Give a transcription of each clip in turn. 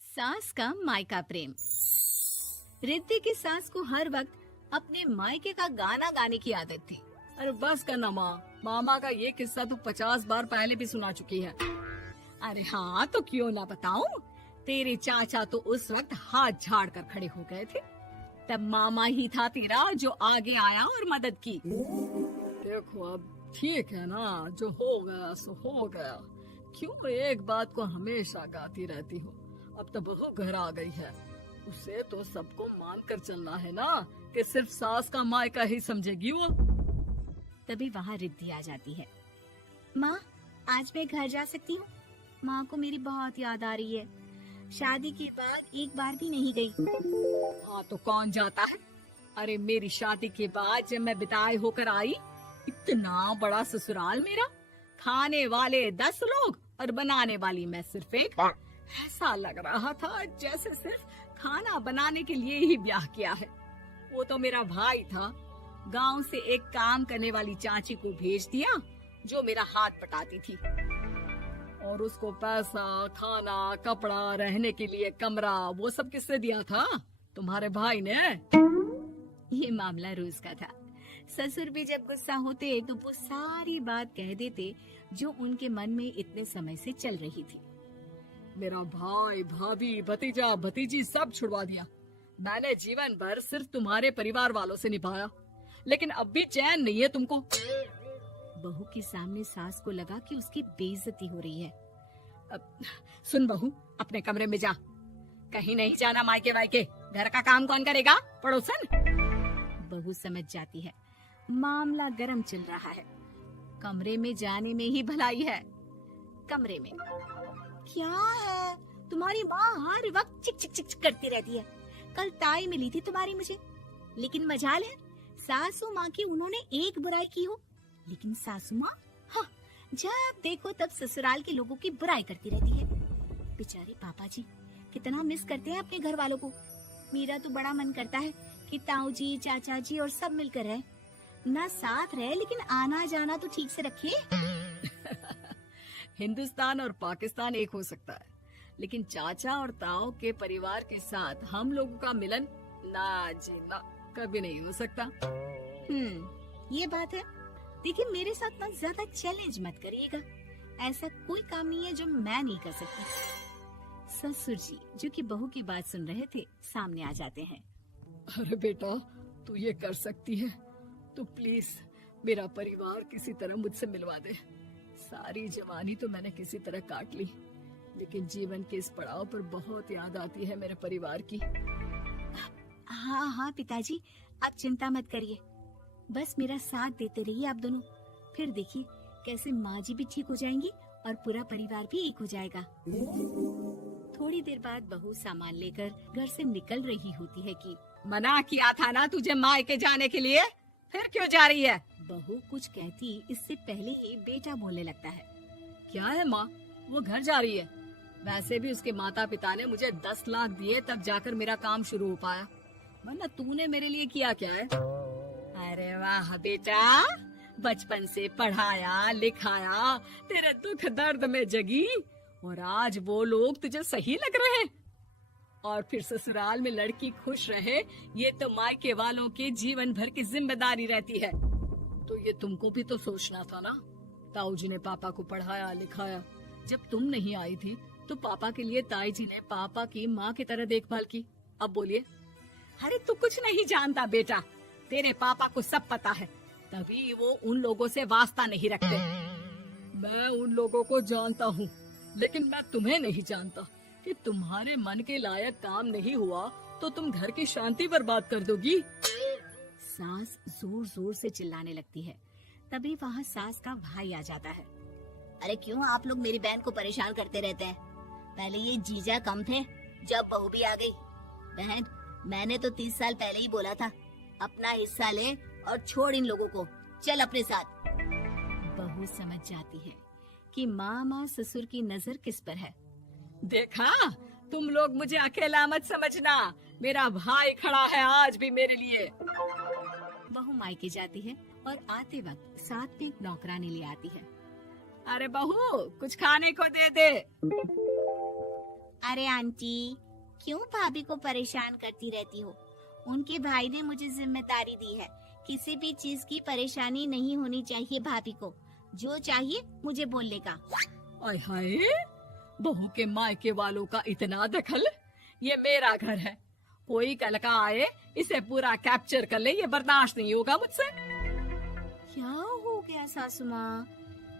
सास का मायका प्रेम। रिद्धि की सास को हर वक्त अपने मायके का गाना गाने की आदत थी। अरे बस करना माँ, मामा का ये किस्सा तो 50 बार पहले भी सुना चुकी है। अरे हाँ, तो क्यों ना बताऊं। तेरे चाचा तो उस वक्त हाथ झाड़ कर खड़े हो गए थे। तब मामा ही था तेरा जो आगे आया और मदद की। देखो अब ठीक है ना, जो हो गया सो हो गया। क्यों एक बात को हमेशा गाती रहती हो। अब तो बहू घर आ गई है, उसे तो सबको मान कर चलना है ना, कि सिर्फ सास का मायका ही समझेगी वो। तभी वहाँ रिद्धि आ जाती है। माँ, आज मैं घर जा सकती हूँ? माँ को मेरी बहुत याद आ रही है। शादी के बाद एक बार भी नहीं गई। हाँ तो कौन जाता है। अरे मेरी शादी के बाद जब मैं विदाई होकर आई, इतना बड़ा ससुराल मेरा, खाने वाले 10 लोग और बनाने वाली मैं सिर्फ एक। ऐसा लग रहा था जैसे सिर्फ खाना बनाने के लिए ही ब्याह किया है। वो तो मेरा भाई था, गांव से एक काम करने वाली चाची को भेज दिया जो मेरा हाथ पटाती थी, और उसको पैसा, खाना, कपड़ा, रहने के लिए कमरा, वो सब किसने दिया था? तुम्हारे भाई ने। ये मामला रोज का था। ससुर भी जब गुस्सा होते तो वो सारी बात कह देते जो उनके मन में इतने समय से चल रही थी। मेरा भाई, भाभी, भतीजा, भतीजी सब छुड़वा दिया। मैंने जीवन भर सिर्फ तुम्हारे परिवार वालों से निभाया, लेकिन अब भी चैन नहीं है तुमको। बहू के सामने सास को लगा कि उसकी बेइज्जती हो रही है। अब सुन बहू, अपने कमरे में जा, कहीं नहीं जाना मायके वायके। घर का काम कौन करेगा? पड़ोसन। बहू समझ जाती है मामला गर्म चल रहा है। कमरे में जाने में ही भलाई है। कमरे में क्या है? तुम्हारी माँ हर वक्त चिक चिक चिक करती रहती है। कल ताई मिली थी तुम्हारी मुझे, लेकिन मजाल है सासू माँ की उन्होंने एक बुराई की हो, लेकिन सासू माँ हाँ, जब देखो तब ससुराल के लोगों की बुराई करती रहती है। बेचारे पापा जी कितना मिस करते हैं अपने घर वालों को। मेरा तो बड़ा मन करता है कि ताऊ जी, चाचा जी और सब मिलकर रहे, ना साथ रहे लेकिन आना जाना तो ठीक से रखिए। हिंदुस्तान और पाकिस्तान एक हो सकता है, लेकिन चाचा और ताऊ के परिवार के साथ हम लोगों का मिलन ना जी ना, कभी नहीं हो सकता। ये बात है। देखिए मेरे साथ ना ज्यादा चैलेंज मत करिएगा। ऐसा कोई काम नहीं है जो मैं नहीं कर सकती। ससुर जी जो कि बहू की बात सुन रहे थे सामने आ जाते हैं। अरे बेटा, तू ये कर सकती है तो प्लीज मेरा परिवार किसी तरह मुझसे मिलवा दे। सारी जवानी तो मैंने किसी तरह काट ली, लेकिन जीवन के इस पड़ाव पर बहुत याद आती है मेरे परिवार की। हाँ हाँ पिताजी, आप चिंता मत करिए, बस मेरा साथ देते रहिए आप दोनों। फिर देखिए कैसे माँ जी भी ठीक हो जाएंगी और पूरा परिवार भी एक हो जाएगा। थोड़ी देर बाद बहू सामान लेकर घर से निकल रही होती है कि मना किया था ना तुझे मायके जाने के लिए, फिर क्यों जा रही है? बहू कुछ कहती इससे पहले ही बेटा बोलने लगता है। क्या है माँ, वो घर जा रही है। वैसे भी उसके माता पिता ने मुझे 10 लाख दिए तब जाकर मेरा काम शुरू हो पाया, वरना तूने मेरे लिए किया क्या है? अरे वाह बेटा, बचपन से पढ़ाया लिखाया, तेरे दुख दर्द में जगी, और आज वो लोग तुझे सही लग रहे हैं। और फिर ससुराल में लड़की खुश रहे, ये तो मायके वालों की जीवन भर की जिम्मेदारी रहती है। तो ये तुमको भी तो सोचना था ना। ताऊ जी ने पापा को पढ़ाया लिखाया, जब तुम नहीं आई थी तो पापा के लिए ताई जी ने पापा की माँ की तरह देखभाल की। अब बोलिए। अरे तू कुछ नहीं जानता बेटा, तेरे पापा को सब पता है, तभी वो उन लोगों से वास्ता नहीं रखते। मैं उन लोगों को जानता हूँ, लेकिन मैं तुम्हें नहीं जानता कि तुम्हारे मन के लायक काम नहीं हुआ तो तुम घर की शांति बर्बाद कर दोगी। सास जोर जोर से चिल्लाने लगती है। तभी वहाँ सास का भाई आ जाता है। अरे क्यों आप लोग मेरी बहन को परेशान करते रहते हैं? पहले ये जीजा कम थे, जब बहू भी आ गई। बहन, मैंने तो 30 साल पहले ही बोला था, अपना हिस्सा ले और छोड़ इन लोगों को, चल अपने साथ। बहू समझ जाती है कि मामा ससुर की नजर किस पर है। देखा, तुम लोग मुझे अकेला मत समझना, मेरा भाई खड़ा है आज भी मेरे लिए। बहू मायके जाती है और आते वक्त साथ में एक नौकरानी ले आती है। अरे बहू, कुछ खाने को दे दे। अरे आंटी, क्यों भाभी को परेशान करती रहती हो? उनके भाई ने मुझे जिम्मेदारी दी है, किसी भी चीज की परेशानी नहीं होनी चाहिए भाभी को। जो चाहिए मुझे बोलने का। आय हाय, बहू के मायके वालों का इतना दखल। ये मेरा घर है, कोई कल का आए इसे पूरा कैप्चर कर ले, ये बर्दाश्त नहीं होगा मुझसे। क्या हो गया सासू माँ,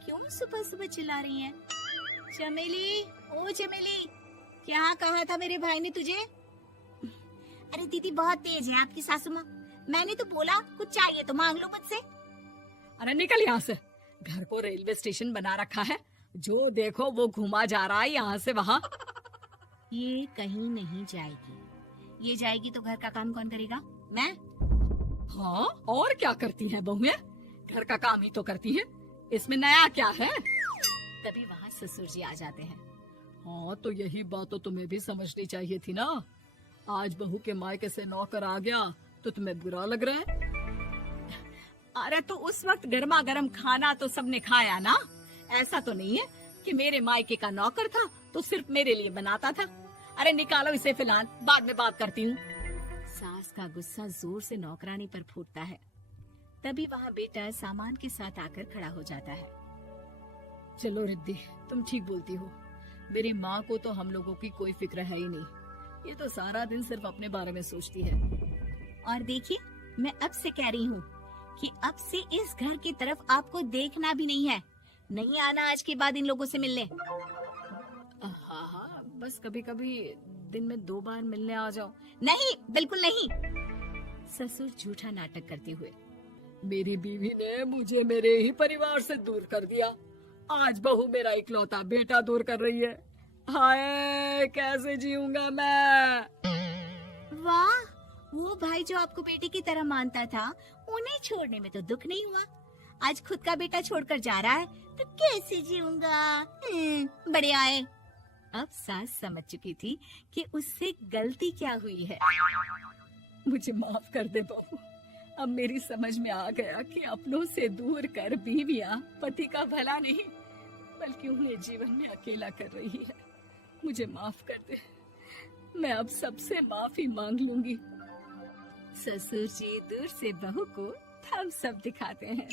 क्यों सुबह सुबह चिल्ला रही हैं? चमेली, ओ चमेली, क्या कहा था मेरे भाई ने तुझे? अरे दीदी बहुत तेज है आपकी सासू माँ। मैंने तो बोला कुछ चाहिए तो मांग लो मुझसे। अरे निकल यहाँ से, घर को रेलवे स्टेशन बना रखा है, जो देखो वो घुमा जा रहा है यहाँ से वहाँ। ये कहीं नहीं जाएगी, ये जाएगी तो घर का काम कौन करेगा? मैं। हाँ, और क्या करती है बहुएं? घर का काम ही तो करती है, इसमें नया क्या है? तभी वहाँ ससुर जी आ जाते हैं। हाँ, तो यही बात तो तुम्हें भी समझनी चाहिए थी ना। आज बहू के मायके से नौकर आ गया तो तुम्हें बुरा लग रहा है? अरे तो उस वक्त गर्मा गर्म खाना तो सबने खाया ना। ऐसा तो नहीं है कि मेरे मायके का नौकर था तो सिर्फ मेरे लिए बनाता था। अरे निकालो इसे, फिलहाल बाद में बात करती हूँ। सास का गुस्सा जोर से नौकरानी पर फूटता है। तभी वहाँ बेटा सामान के साथ आकर खड़ा हो जाता है। चलो रिद्धी, तुम ठीक बोलती हो। मेरी माँ को तो हम लोगों की कोई फिक्र है ही नहीं, ये तो सारा दिन सिर्फ अपने बारे में सोचती है। और देखिए, मैं अब से कह रही हूँ कि अब से इस घर की तरफ आपको देखना भी नहीं है। नहीं आना आज के बाद इन लोगों से मिलने। हाँ हाँ, बस कभी कभी दिन में 2 बार मिलने आ जाओ। नहीं, बिल्कुल नहीं। ससुर झूठा नाटक करते हुए। मेरी बीवी ने मुझे मेरे ही परिवार से दूर कर दिया, आज बहू मेरा इकलौता बेटा दूर कर रही है। हाय, कैसे जीऊंगा मैं? वाह, वो भाई जो आपको बेटे की तरह मानता था, उन्हें छोड़ने में तो दुख नहीं हुआ। आज खुद का बेटा छोड़कर जा रहा है तो कैसे जीऊंगा? बड़े आए। अब सास समझ चुकी थी कि उससे गलती क्या हुई है। मुझे माफ कर दे बहू, अब मेरी समझ में आ गया कि अपनों से दूर कर बीवियां पति का भला नहीं बल्कि उन्हें जीवन में अकेला कर रही है। मुझे माफ कर दे, मैं अब सबसे माफी मांग लूंगी। ससुर जी दूर से बहू को थम्स अप दिखाते हैं।